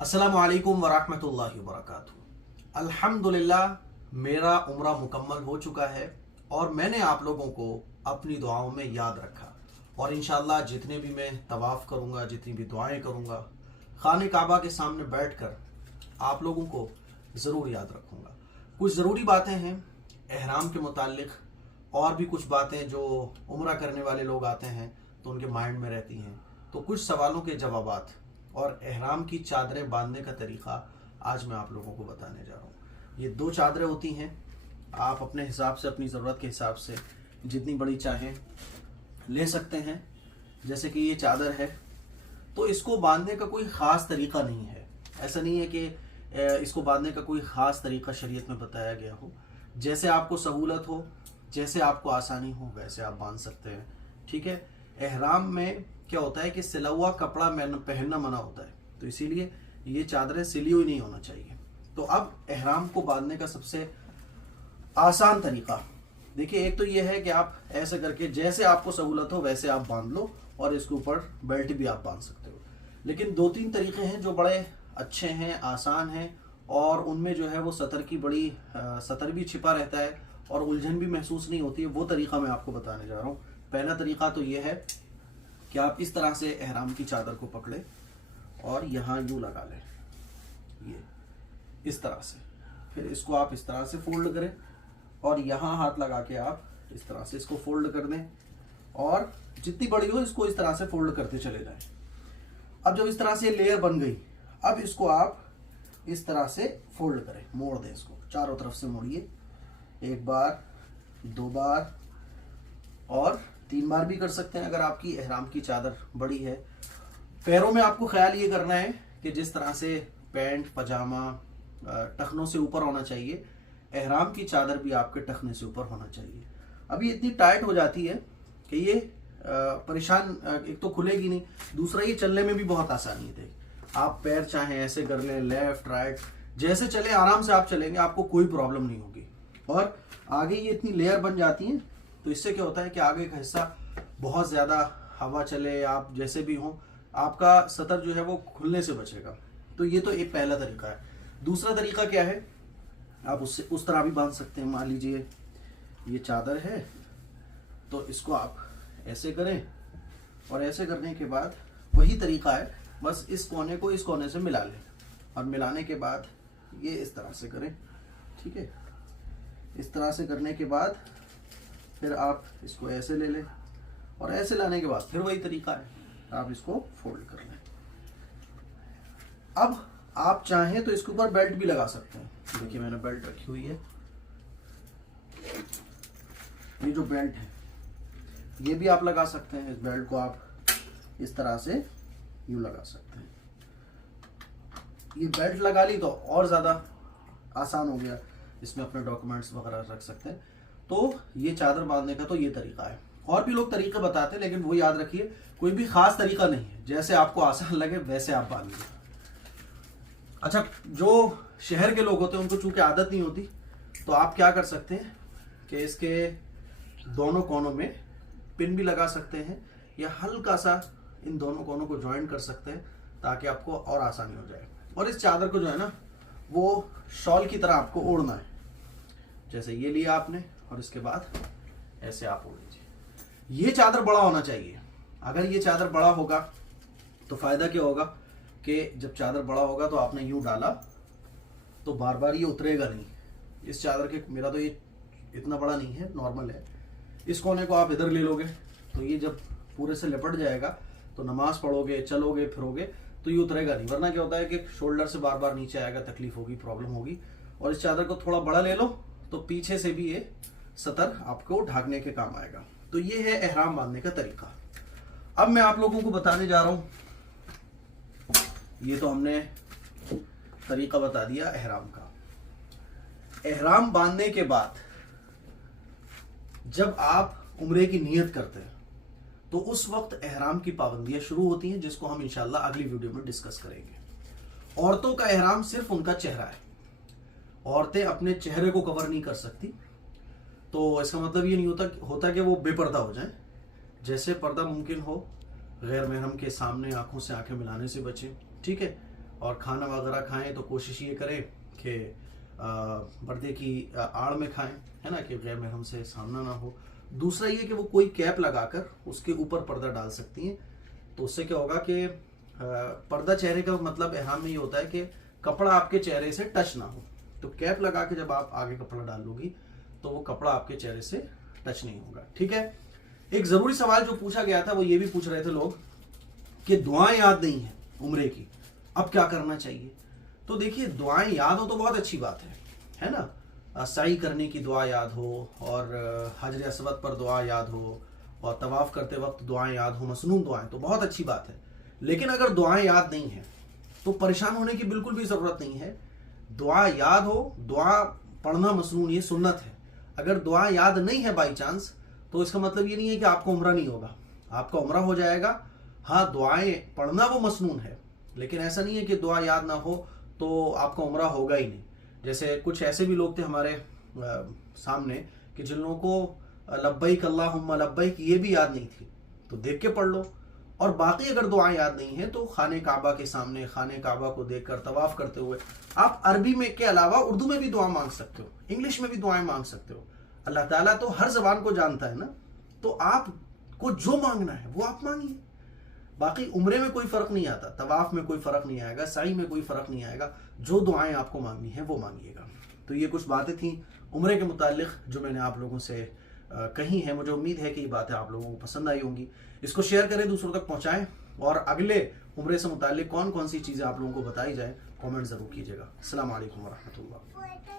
अस्सलामु अलैकुम वरहमतुल्लाहि वबरकातुहू। अल्हम्दुलिल्लाह मेरा उम्रा मुकम्मल हो चुका है और मैंने आप लोगों को अपनी दुआओं में याद रखा और इंशाअल्लाह जितने भी मैं तवाफ़ करूँगा, जितनी भी दुआएं करूँगा, खाने काबा के सामने बैठकर आप लोगों को ज़रूर याद रखूँगा। कुछ ज़रूरी बातें हैं एहराम के मुतालिक और भी कुछ बातें जो उम्रा करने वाले लोग आते हैं तो उनके माइंड में रहती हैं। तो कुछ सवालों के जवाबात और एहराम की चादरें बांधने का तरीक़ा आज मैं आप लोगों को बताने जा रहा हूँ। ये 2 चादरें होती हैं, आप अपने हिसाब से, अपनी ज़रूरत के हिसाब से जितनी बड़ी चाहें ले सकते हैं। जैसे कि ये चादर है तो इसको बांधने का कोई ख़ास तरीक़ा नहीं है। ऐसा नहीं है कि इसको बांधने का कोई ख़ास तरीक़ा शरीयत में बताया गया हो। जैसे आपको सहूलत हो, जैसे आपको आसानी हो, वैसे आप बांध सकते हैं। ठीक है। एहराम में क्या होता है कि सिला हुआ कपड़ा पहनना मना होता है, तो इसीलिए ये चादरें सिली हुई नहीं होना चाहिए। तो अब एहराम को बांधने का सबसे आसान तरीका देखिए, एक तो ये है कि आप ऐसे करके जैसे आपको सहूलत हो वैसे आप बांध लो और इसके ऊपर बेल्ट भी आप बांध सकते हो। लेकिन 2-3 तरीके हैं जो बड़े अच्छे हैं, आसान हैं और उनमें जो है वो सतर भी छिपा रहता है और उलझन भी महसूस नहीं होती है। वो तरीका मैं आपको बताने जा रहा हूँ। पहला तरीका तो ये है कि आप इस तरह से एहराम की चादर को पकड़े और यहाँ यूँ लगा लें, ये इस तरह से। फिर इसको आप इस तरह से फोल्ड करें और यहाँ हाथ लगा के आप इस तरह से इसको फोल्ड कर दें और जितनी बड़ी हो इसको इस तरह से फोल्ड करते चले जाएं। अब जब इस तरह से लेयर बन गई, अब इसको आप इस तरह से फोल्ड करें, मोड़ दें, इसको चारों तरफ से मोड़िए। 1 बार, 2 बार और 3 बार भी कर सकते हैं अगर आपकी एहराम की चादर बड़ी है। पैरों में आपको ख्याल ये करना है कि जिस तरह से पैंट पजामा टखनों से ऊपर होना चाहिए, एहराम की चादर भी आपके टखने से ऊपर होना चाहिए। अब ये इतनी टाइट हो जाती है कि ये परेशान, एक तो खुलेगी नहीं, दूसरा ये चलने में भी बहुत आसानी है। आप पैर चाहें ऐसे कर लें, लेफ्ट राइट जैसे चले आराम से आप चलेंगे, आपको कोई प्रॉब्लम नहीं होगी। और आगे ये इतनी लेयर बन जाती है तो इससे क्या होता है कि आगे का हिस्सा बहुत ज़्यादा हवा चले, आप जैसे भी हों, आपका सतर जो है वो खुलने से बचेगा। तो ये तो एक पहला तरीका है। दूसरा तरीका क्या है, आप उससे उस तरह भी बांध सकते हैं। मान लीजिए ये चादर है तो इसको आप ऐसे करें और ऐसे करने के बाद वही तरीका है, बस इस कोने को इस कोने से मिला लें और मिलाने के बाद ये इस तरह से करें। ठीक है। इस तरह से करने के बाद फिर आप इसको ऐसे ले लें और ऐसे लाने के बाद फिर वही तरीका है, आप इसको फोल्ड कर लें। अब आप चाहें तो इसके ऊपर बेल्ट भी लगा सकते हैं। देखिए मैंने बेल्ट रखी हुई है। ये जो बेल्ट है ये भी आप लगा सकते हैं। इस बेल्ट को आप इस तरह से यूँ लगा सकते हैं। ये बेल्ट लगा ली तो और ज़्यादा आसान हो गया, इसमें अपने डॉक्यूमेंट्स वगैरह रख सकते हैं। तो ये चादर बांधने का तो ये तरीका है। और भी लोग तरीका बताते हैं, लेकिन वो याद रखिए कोई भी खास तरीका नहीं है, जैसे आपको आसान लगे वैसे आप बांधिए। अच्छा, जो शहर के लोग होते हैं उनको चूंकि आदत नहीं होती, तो आप क्या कर सकते हैं कि इसके दोनों कोनों में पिन भी लगा सकते हैं या हल्का सा इन दोनों कोनों को ज्वाइन कर सकते हैं ताकि आपको और आसानी हो जाए। और इस चादर को जो है ना वो शॉल की तरह आपको ओढ़ना है। जैसे ये लिया आपने और इसके बाद ऐसे आप ओढ़ लीजिए। ये चादर बड़ा होना चाहिए। अगर ये चादर बड़ा होगा तो फायदा क्या होगा कि जब चादर बड़ा होगा तो आपने यूं डाला तो बार बार ये उतरेगा नहीं। इस चादर के, मेरा तो ये इतना बड़ा नहीं है, नॉर्मल है। इस कोने को आप इधर ले लोगे तो ये जब पूरे से लिपट जाएगा तो नमाज पढ़ोगे, चलोगे फिरोगे तो ये उतरेगा नहीं। वरना क्या होता है कि शोल्डर से बार बार नीचे आएगा, तकलीफ होगी, प्रॉब्लम होगी। और इस चादर को थोड़ा बड़ा ले लो तो पीछे से भी ये सतर आपको ढकने के काम आएगा। तो ये है एहराम बांधने का तरीका। अब मैं आप लोगों को बताने जा रहा हूं, ये तो हमने तरीका बता दिया एहराम का। एहराम बांधने के बाद जब आप उम्रे की नियत करते हैं तो उस वक्त एहराम की पाबंदियां शुरू होती हैं, जिसको हम इंशाल्लाह अगली वीडियो में डिस्कस करेंगे। औरतों का एहराम सिर्फ उनका चेहरा है। औरतें अपने चेहरे को कवर नहीं कर सकती, तो इसका मतलब ये नहीं होता कि वो बेपर्दा हो जाएं। जैसे पर्दा मुमकिन हो, गैर महरम के सामने आंखों से आंखें मिलाने से बचें। ठीक है। और खाना वगैरह खाएं तो कोशिश ये करें कि पर्दे की आड़ में खाएं, है ना, कि गैर महरम से सामना ना हो। दूसरा ये कि वो कोई कैप लगाकर उसके ऊपर पर्दा डाल सकती हैं, तो उससे क्या होगा कि पर्दा चेहरे का मतलब एहराम में ये होता है कि कपड़ा आपके चेहरे से टच ना हो। तो कैप लगा के जब आप आगे कपड़ा डाल लोगी तो वो कपड़ा आपके चेहरे से टच नहीं होगा, ठीक है। एक जरूरी सवाल जो पूछा गया था वो ये भी पूछ रहे थे लोग कि दुआएं याद नहीं है उम्रे की, अब क्या करना चाहिए। तो देखिए, दुआएं याद हो तो बहुत अच्छी बात है ना। सई करने की दुआ याद हो, और हजर अस्वद पर दुआ याद हो, और तवाफ करते वक्त दुआएं याद हो, मसनून दुआएं, तो बहुत अच्छी बात है। लेकिन अगर दुआएं याद नहीं है तो परेशान होने की बिल्कुल भी जरूरत नहीं है। दुआ याद हो, दुआ पढ़ना मसनून, ये सुन्नत है। अगर दुआ याद नहीं है बाई चांस, तो इसका मतलब ये नहीं है कि आपको उम्रा नहीं होगा, आपका उम्रा हो जाएगा। हाँ, दुआएं पढ़ना वो मसनून है, लेकिन ऐसा नहीं है कि दुआ याद ना हो तो आपका उम्रा होगा ही नहीं। जैसे कुछ ऐसे भी लोग थे हमारे सामने कि जिन लोगों को लब्बैक अल्लाहुम्मा लब्बैक ये भी याद नहीं थी, तो देख के पढ़ लो। और बाकी अगर दुआएं याद नहीं है तो खाने काबा के सामने, खाने काबा को देखकर तवाफ करते हुए आप अरबी में के अलावा उर्दू में भी दुआ मांग सकते हो, इंग्लिश में भी दुआएं मांग सकते हो। अल्लाह ताला तो हर जबान को जानता है ना, तो आपको जो मांगना है वो आप मांगिए। बाकी उम्रे में कोई फर्क नहीं आता, तवाफ में कोई फर्क नहीं आएगा, साई में कोई फर्क नहीं आएगा, जो दुआएं आपको मांगनी है वो मांगिएगा। तो ये कुछ बातें थी उम्रे के मुतालिक जो मैंने आप लोगों से कही है। मुझे उम्मीद है कि ये बातें आप लोगों को पसंद आई होंगी। इसको शेयर करें, दूसरों तक पहुंचाएं, और अगले उम्रे से मुतालिक कौन कौन सी चीजें आप लोगों को बताई जाए कमेंट जरूर कीजिएगा। अस्सलाम वालेकुम वरहमतुल्लाह।